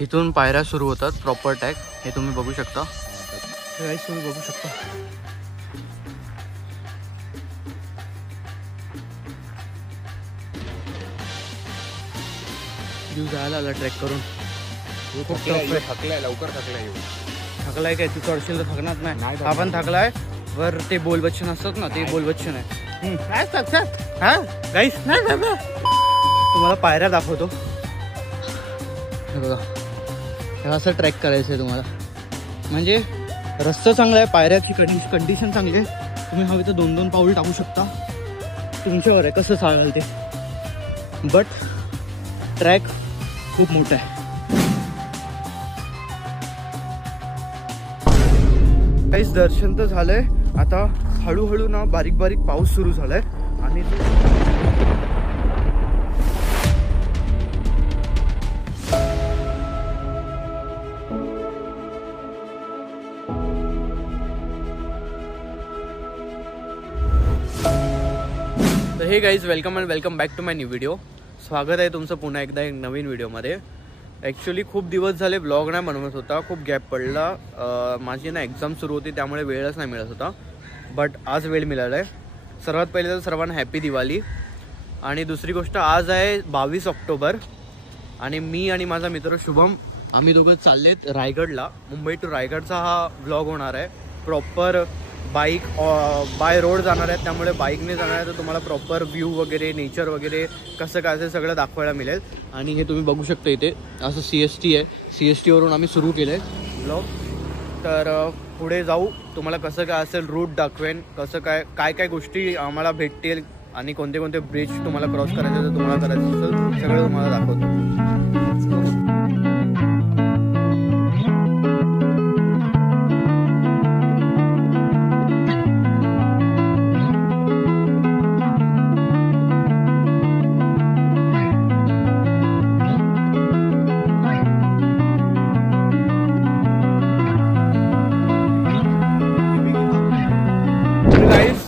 इथून पायऱ्या सुरू होतात प्रॉपर टॅग, हे तुम्ही बघू शकता. तुम्ही बघू शकता. जीव जायला आला ट्रेक करून. थकलाय लवकर थकलाय काय? तू चढशील तर थकणार नाही. आपण थकलाय. वर ते बोलबच्चन असतात ना, ते बोलबच्चन आहे. हा गाईस तुम्हाला पायऱ्या दाखवतो. हे बघा, हे असं ट्रेक करायचं आहे तुम्हाला. म्हणजे रस्ता चांगला आहे, पायऱ्याची कंडिशन चांगली आहे. तुम्ही हवे तर 2-2 पाऊल टाकू शकता. तुमच्यावर आहे कसं चालाल ते. बट ट्रॅक खूप मोठा आहे. काहीच दर्शन तर झालंय. आता हळूहळू ना बारीक बारीक पाऊस सुरू झालाय. आणि तर hey guys, welcome and welcome back to my new video. स्वागत आहे तुमचं पुन्हा एकदा एक नवीन व्हिडिओमध्ये. ॲक्च्युली खूप दिवस झाले ब्लॉग नाही बनवत होता, खूप गॅप पडला. माझी ना एक्झाम सुरू होती, त्यामुळे वेळच नाही मिळत होता. बट आज वेळ मिळाला आहे. सर्वात पहिले तर सर्वांना हॅपी दिवाळी. आणि दुसरी गोष्ट, आज आहे 22 ऑक्टोबर आणि मी आणि माझा मित्र शुभम आम्ही दोघं चाललेत रायगडला. मुंबई टू रायगडचा हा व्लॉग होणार आहे. प्रॉपर बाईक बाय रोड जाणार आहे, त्यामुळे बाईकने जाणार आहे तर तुम्हाला प्रॉपर व्ह्यू वगैरे, नेचर वगैरे कसं काय असेल सगळं दाखवायला मिळेल. आणि हे तुम्ही बघू शकता इथे असं CST आहे. CSTवरून आम्ही सुरू केलं आहे व्लॉग. तर पुढे जाऊ, तुम्हाला कसं काय असेल रूट दाखवेन, कसं काय काय काय गोष्टी आम्हाला भेटतील आणि कोणते कोणते ब्रिज तुम्हाला क्रॉस करायचे तर तुम्हाला करायचं असेल सगळं तुम्हाला दाखवतो.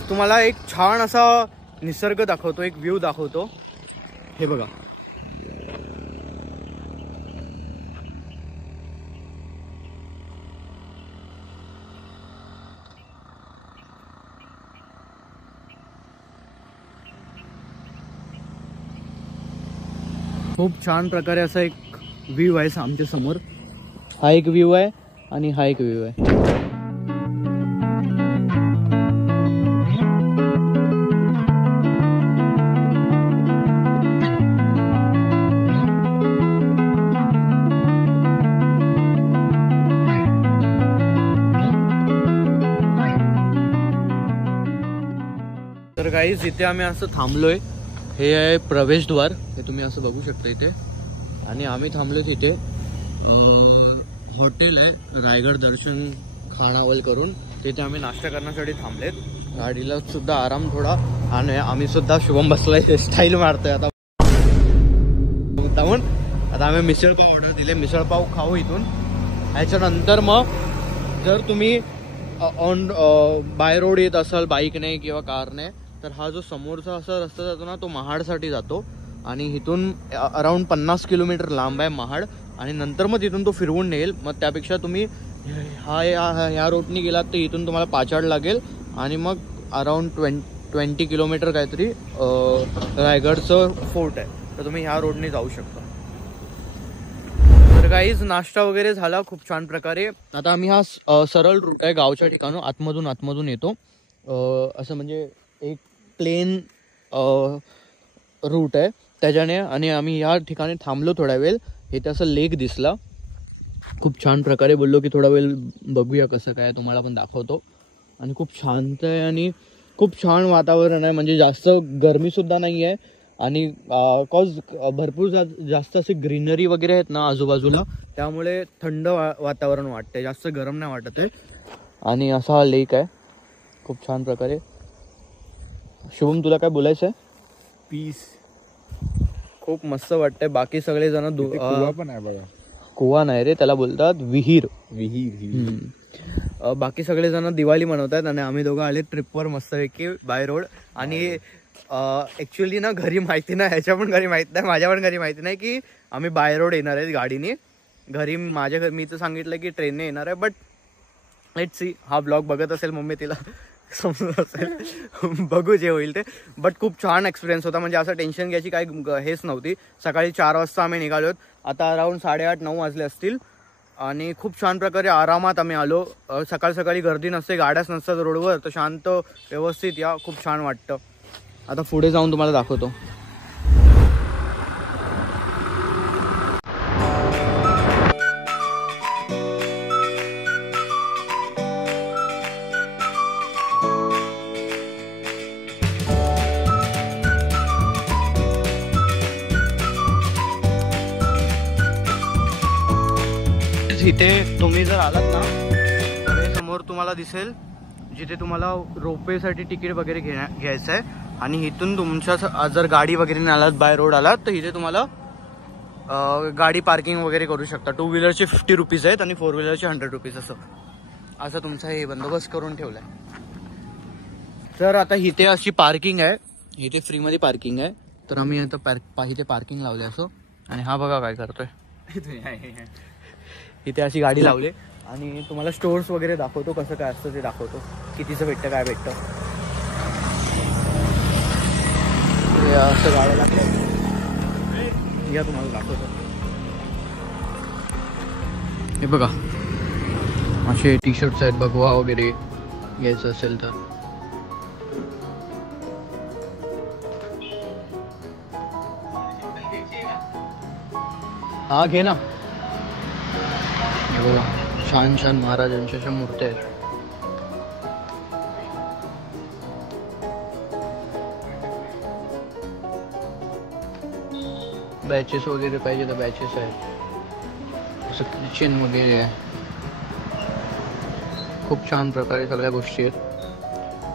तुम्हाला एक छान असा निसर्ग दाखवतो, एक व्ह्यू दाखवतो. हे बघा, खूप छान प्रकारे असा एक व्ह्यू आहे आमच्या समोर. हा एक व्ह्यू आहे आणि हा एक व्ह्यू आहे. तर गाईज, इथे आम्ही असं थांबलोय. हे आहे प्रवेशद्वार, हे तुम्ही असं बघू शकता इथे. आणि आम्ही थांबलोय तिथे. हॉटेल आहे रायगड दर्शन खानावळ करून, तिथे आम्ही नाश्ता करण्यासाठी थांबलेत. गाडीला सुद्धा आराम थोडा. आणि आम्ही सुद्धा शुभम बसलाय, स्टाईल मारतोय आता. आता आम्ही मिसळपाव ऑर्डर दिले, मिसळपाव खाऊ इथून. ह्याच्यानंतर मग जर तुम्ही ऑन बाय रोड येत असाल बाईकने किंवा कारने, तर हा जो समोरचा असा रस्ता जातो ना, तो महाडसाठी जातो. आणि इथून अराउंड 50 किलोमीटर लांब आहे महाड. आणि नंतर मग तिथून तो फिरवून नेईल. मग त्यापेक्षा तुम्ही ह्या रोडनी गेलात तर इथून तुम्हाला पाचाड लागेल. आणि मग अराउंड 20 किलोमीटर काहीतरी रायगडचं फोर्ट आहे, तर तुम्ही ह्या रोडने जाऊ शकता. तर गाईज, नाश्ता वगैरे झाला खूप छान प्रकारे. आता आम्ही हा सरळ रूट आहे गावच्या ठिकाणून आतमधून येतो. असं म्हणजे एक प्लेन रूट आहे त्याच्याने. आणि आम्ही या ठिकाणी थांबलो थोडा वेळ. इथे असं लेक दिसला खूप छान प्रकारे. बोललो की थोडा वेळ बघूया कसं काय, तुम्हाला पण दाखवतो. आणि खूप शांत आहे आणि खूप छान वातावरण आहे. म्हणजे जास्त गरमीसुद्धा नाही आहे. आणि कॉज भरपूर जास्त असे ग्रीनरी वगैरे आहेत ना आजूबाजूला, त्यामुळे थंड वातावरण वाटते, जास्त गरम नाही वाटत आहे. आणि असा हा लेक आहे खूप छान प्रकारे. शुभम, तुला काय बोलायचं आहे? पीस खूप मस्त वाटतंय. बाकी सगळे जण कुवा पण आहे बघा. कुवा नाही रे, त्याला बोलतात विहीर. विहीर. बाकी सगळे जण दिवाळी मनवतात आणि आम्ही दोघं आले ट्रिपवर मस्तपैकी बाय रोड. आणि ॲक्च्युली ना घरी माहिती नाही, ह्याच्या पण घरी माहीत नाही, माझ्या पण घरी माहिती नाही की आम्ही बाय रोड येणार आहेत गाडीने. घरी मी तर सांगितलं की ट्रेनने येणार आहे, बट लेट्स सी. हा ब्लॉग बघत असेल मम्मी, तिला समजत असेल, बघू जे होईल ते. बट खूप छान एक्सपिरियन्स होता, म्हणजे असं टेन्शन घ्यायची काही हेच नव्हती. सकाळी 4 वाजता आम्ही निघालो, आता अराऊंड 8:30-9 वाजले असतील, आणि खूप छान प्रकारे आरामात आम्ही आलो. सकाळी गर्दी नसते, गाड्याच नसतात रोडवर, तर शांत व्यवस्थित या, खूप छान वाटतं. आता पुढे जाऊन तुम्हाला दाखवतो. इथे तुम्ही जर आलात ना, तर हे समोर तुम्हाला दिसेल जिथे तुम्हाला रोपवेसाठी तिकीट वगैरे घ्यायचं आहे. आणि इथून तुमच्या जर गाडी वगैरे नाही आलात, बाय रोड आलात, तर इथे तुम्हाला गाडी पार्किंग वगैरे करू शकता. 2 व्हीलरचे 50 रुपीज आहेत आणि 4 व्हीलरचे 100 रुपीज. असं तुमचा हे बंदोबस्त करून ठेवलाय. तर आता इथे अशी पार्किंग आहे, इथे फ्रीमध्ये पार्किंग आहे. तर आम्ही आता इथे पार्किंग लावले असो. आणि हा बघा काय करतोय, इथे अशी गाडी लावली. आणि तुम्हाला स्टोर्स वगैरे दाखवतो, कसं काय असतं ते दाखवतो, कितीचं भेटतं काय भेटतं. असं गाड्या लागतं, या तुम्हाला दाखवतो. हे बघा असे टी-शर्ट्स आहेत, भगवा वगैरे घ्यायचं असेल तर. हा घे ना. हे बघा छान छान महाराजांच्या अशा मूर्त्या आहेत. बॅचेस वगैरे पाहिजे तर बॅचेस आहेत. असं किचन वगैरे आहे, खूप छान प्रकारे सगळ्या गोष्टी आहेत.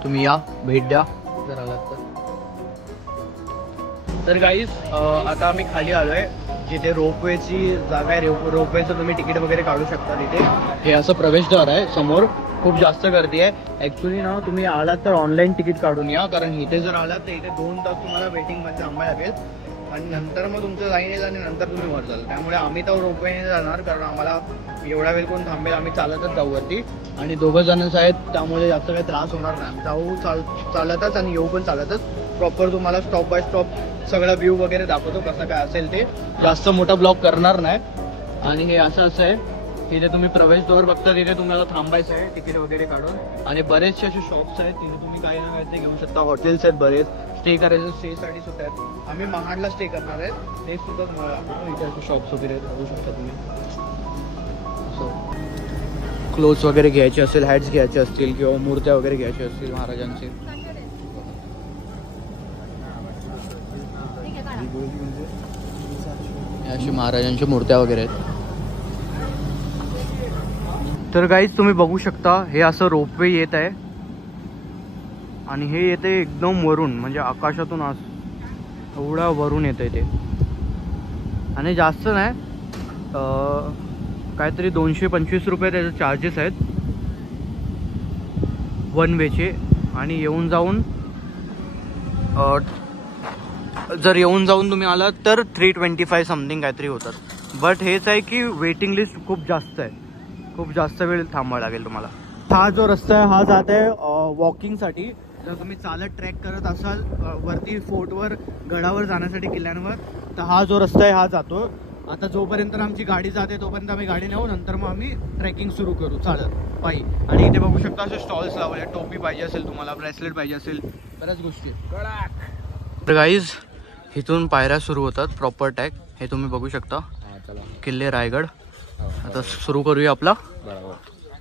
तुम्ही या, भेट द्या जर आलात तर. तर गाईज आता आम्ही खाली आलोय, जिथे रोपवेची जागा आहे. रोपवेचं तुम्ही तिकीट वगैरे काढू शकता तिथे. हे असं प्रवेशद्वार आहे समोर. खूप जास्त गर्दी आहे ॲक्च्युली ना. तुम्ही आलात तर ऑनलाईन तिकीट काढून या, कारण इथे जर आलात तर इथे 2 तास तुम्हाला वेटिंगमध्ये थांबायला लागेल. आणि नंतर मग तुमचं लाईन येईल आणि नंतर तुम्ही वर जाल. त्यामुळे आम्ही तर रोपवेने जाणार, कारण आम्हाला एवढा वेळ कोण थांबेल. आम्ही चालतच जाऊ वरती, आणि 2 जणच आहेत, त्यामुळे जास्त काही त्रास होणार नाही. जाऊ चालतच आणि येऊ पण चालतच. प्रॉपर तुम्हाला स्टॉप बाय स्टॉप सगळा व्ह्यू वगैरे दाखवतो, कसं काय असेल ते. जास्त मोठा ब्लॉग करणार नाही. आणि हे असं आहे, तिथे तुम्ही प्रवेशद्वार बघता, तिथे तुम्हाला थांबायचं आहे तिकीट वगैरे काढून. आणि बरेचसे असे शॉप्स आहेत, तिथे तुम्ही काही ना काही ते घेऊ शकता. हॉटेल्स आहेत बरेच, स्टे करायचं, स्टेसाठी सुद्धा आहेत. आम्ही महाडला स्टे करणार आहे, ते सुद्धा तुम्हाला इथे असे शॉप्स वगैरे बघू शकता तुम्ही. क्लोथ्स वगैरे घ्यायचे असेल, हॅट्स घ्यायचे असतील, किंवा मूर्त्या वगैरे घ्यायच्या असतील महाराजांचे. अशी महाराजांच्या मूर्त्या वगैरे आहेत. तर गाईज तुम्ही बघू शकता, हे असं रोपवे येत आहे, आणि हे येते एकदम वरून, म्हणजे आकाशातून एवढा वरून येत आहे ते. आणि जास्त नाही, काहीतरी 225 रुपये त्याचे चार्जेस आहेत 1 वेचे. आणि येऊन जाऊन तुम्ही आलात तर 325 समथिंग काहीतरी होतात. बट हेच आहे की वेटिंग लिस्ट खूप जास्त आहे, खूप जास्त वेळ थांबावं लागेल तुम्हाला. हा जो रस्ता आहे हा जात आहे वॉकिंगसाठी. जर तुम्ही चालत ट्रॅक करत असाल वरती फोर्टवर, गडावर जाण्यासाठी, किल्ल्यांवर, तर हा जो रस्ता आहे हा जातो. आता जोपर्यंत आमची गाडी जाते तोपर्यंत आम्ही गाडी नेऊ, नंतर मग आम्ही ट्रेकिंग सुरू करू चालत पायी. आणि इथे बघू शकता असे स्टॉल्स लावले. टोपी पाहिजे असेल तुम्हाला, ब्रेसलेट पाहिजे असेल, बऱ्याच गोष्टी आहेत. तर गाईज इथून पायऱ्या सुरू होतात, प्रॉपर टॅग. हे तुम्ही बघू शकता, किल्ले रायगड. आता सुरू करूया आपला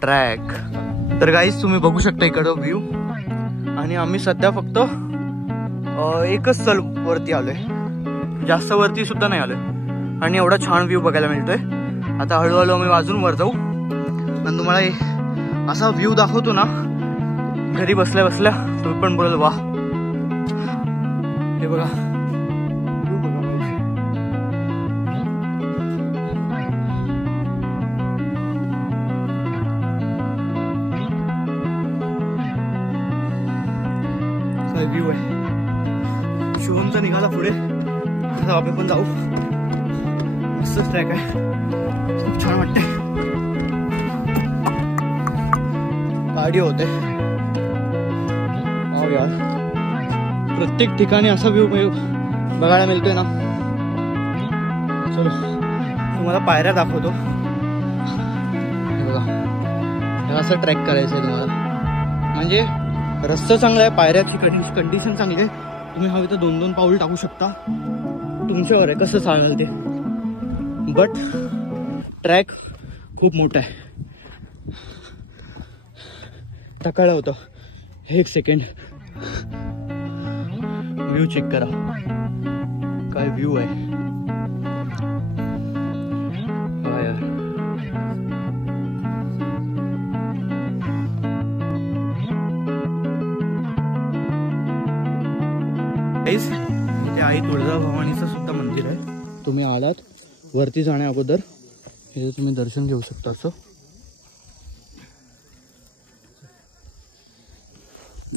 ट्रॅक. तर गाईज तुम्ही बघू शकता इकडं व्ह्यू. आणि आम्ही सध्या फक्त एकच स्थळ वरती आलोय, जास्त वरती सुद्धा नाही आलोय. आणि एवढा छान व्ह्यू बघायला मिळतोय. आता हळूहळू आम्ही वाजून वर जाऊ आणि तुम्हाला असा व्ह्यू दाखवतो ना, घरी बसल्या बसल्या तुम्ही पण बोलाल वा. हे बघा काय व्ह्यू आहे. शुभमचा निघाला पुढे, आता आम्ही पण जाऊ. मस्त ट्रॅक आहे, खूप छान गाडी होते. यार प्रत्येक ठिकाणी असा व्ह्यू बघायला मिळतोय ना. चलो तुम्हाला पायऱ्या दाखवतो. हे बघा, हे असं ट्रॅक करायचं आहे तुम्हाला. म्हणजे रस्ता चांगला आहे, पायऱ्याची कंडिशन चांगली आहे. तुम्ही हवी तर 2-2 पाऊल टाकू शकता. तुमच्यावर आहे कसं चालेल ते. बट ट्रॅक खूप मोठा आहे. टाकायला होतं. 1 सेकंड व्ह्यू चेक करा, काय व्ह्यू आहे. हा यार, इथे आई तुळजाभवानीचं सुद्धा मंदिर आहे. तुम्ही आलात वरती जाण्या अगोदर इथे तुम्ही दर्शन घेऊ शकता. असं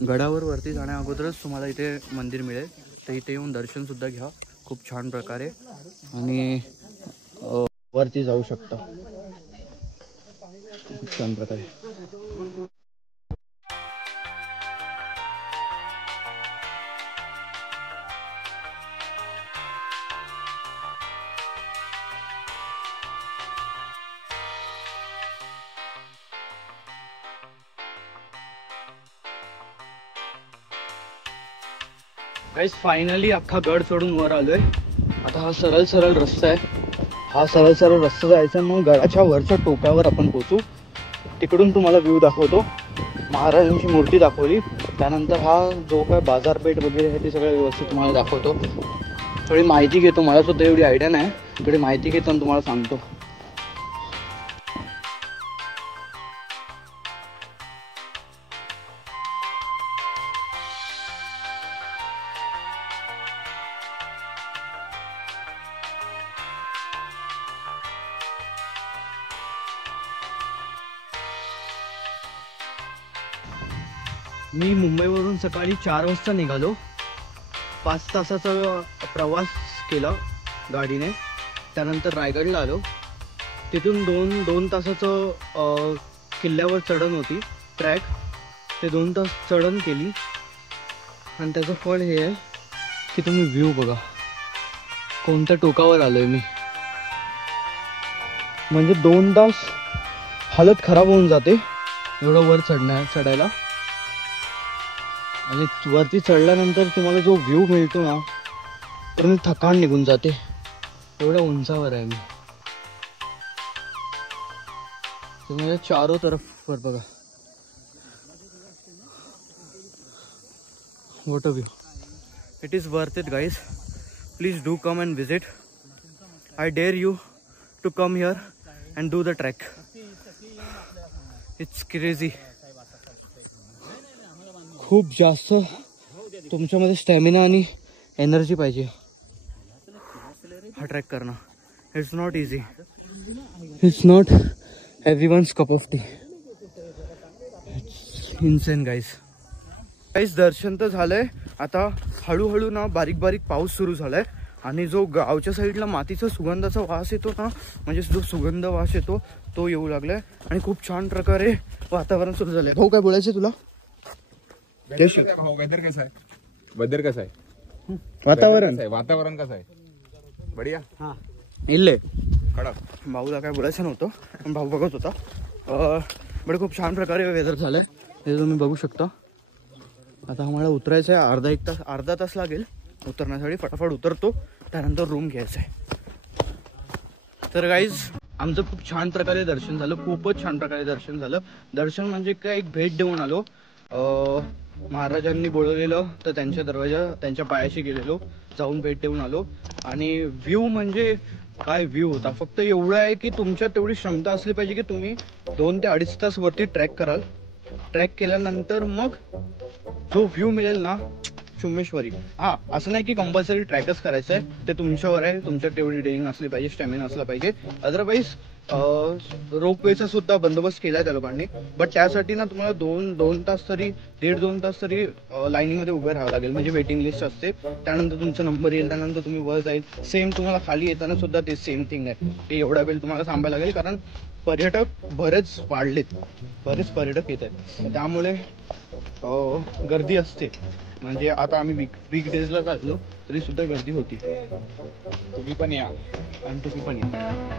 गडावर वरती जाण्या अगोदरच तुम्हाला इथे मंदिर मिळेल. तर इथे येऊन दर्शन सुद्धा घ्या खूप छान प्रकारे आणि वरती जाऊ शकता खूप छान प्रकारे. गाइस फायनली अख्खा गड सोडून वर आलोय. आता हा सरळ रस्ता आहे. हा सरळ रस्ता जायचा, मग गडाच्या वरच्या टोकावर आपण पोहोचू. तिकडून तुम्हाला व्ह्यू दाखवतो. महाराजांची मूर्ती दाखवली, त्यानंतर हा जो काय बाजारपेठ वगैरे आहे ते सगळं व्यवस्थित तुम्हाला दाखवतो. थोडी माहिती घेतो, मला सुद्धा एवढी आयडिया नाही. थोडी माहिती घेतो आणि तुम्हाला सांगतो. मी मुंबईवरून सकाळी 4 वाजता निघालो. 5 तासाचा प्रवास केला गाडीने. त्यानंतर रायगडला आलो. तिथून 2 तासाचं किल्ल्यावर चढण होती, ट्रॅक. ते 2 तास चढण केली आणि त्याचं फळ हे आहे की तुम्ही व्ह्यू बघा कोणत्या टोकावर आलोय मी. म्हणजे 2 तास हालत खराब होऊन जाते एवढं वर चढायला. आणि वरती चढल्यानंतर तुम्हाला जो व्ह्यू मिळतो ना, तर मी थकान निघून जाते. एवढ्या उंचावर आहे मी. तुम्हाला चारों तरफ वर बघा. What a view. It is worth it guys. Please do come and visit. I dare you to come here and do the track. It's crazy. खूप जास्त तुमच्यामध्ये स्टॅमिना आणि एनर्जी पाहिजे हा ट्रॅक करणं. It's not easy. It's not everyone's cup of tea. It's insane guys. Darshan तर झालंय. आता हळूहळू ना बारीक पाऊस सुरू झालाय आणि जो गावच्या साईडला मातीचा सुगंधाचा वास येतो ना, म्हणजे जो सुगंध वास येतो तो येऊ लागलाय आणि खूप छान प्रकारे वातावरण सुरू झालंय. भाऊ काय बोलायचं तुला? वेदर कसं आहे? वेदर कसं आहे? वातावरण कसं आहे? बढिया. हा इल्ले कडक. भाऊला काय बोलायचं नव्हतं पण भाऊ बघत होता. बट खूप छान प्रकारे वेदर झालंय हे तुम्ही बघू शकता. आता आम्हाला उतरायचं आहे. अर्धा तास लागेल उतरण्यासाठी. फटाफट उतरतो, त्यानंतर रूम घ्यायचं आहे. तर गाईज आमचं खूप छान प्रकारे दर्शन झालं. खूपच छान प्रकारे दर्शन झालं. दर्शन म्हणजे काय, एक भेट देऊन आलो. महाराजांनी बोलवलेलं तर त्यांच्या पायाशी गेलेलो, जाऊन भेट देऊन आलो. आणि व्ह्यू म्हणजे काय व्ह्यू होता. फक्त एवढं आहे की तुमच्यात तेवढी क्षमता असली पाहिजे की तुम्ही 2 ते 2.5 तास वरती ट्रॅक कराल. ट्रॅक केल्यानंतर मग जो व्ह्यू मिळेल ना, चुम्मेश्वरी. हा असं नाही की कंपल्सरी ट्रॅकच करायचं आहे, ते तुमच्यावर आहे. तुमच्यात तेवढी डेअरिंग असली पाहिजे, स्टॅमिना असला पाहिजे. अदरवाईज रोपवेचा सुद्धा बंदोबस्त केलाय त्या लोकांनी. बट त्यासाठी ना तुम्हाला दोन तास तरी 1.5-2 तास तरी लाईनिंग मध्ये उभे राहावं लागेल. म्हणजे वेटिंग लिस्ट असते, त्यानंतर तुमचा नंबर येईल, त्यानंतर तुम्ही वर जाईल. सेम तुम्हाला खाली येताना सुद्धा ते सेम थिंग आहे, ते एवढा वेळ तुम्हाला थांबायला लागेल. कारण पर्यटक बरेच वाढलेत, बरेच पर्यटक येत आहेत, त्यामुळे गर्दी असते. म्हणजे आता आम्ही वीक डेजला चाललो तरी सुद्धा गर्दी होती. तुम्ही पण या आणि तुम्ही पण या.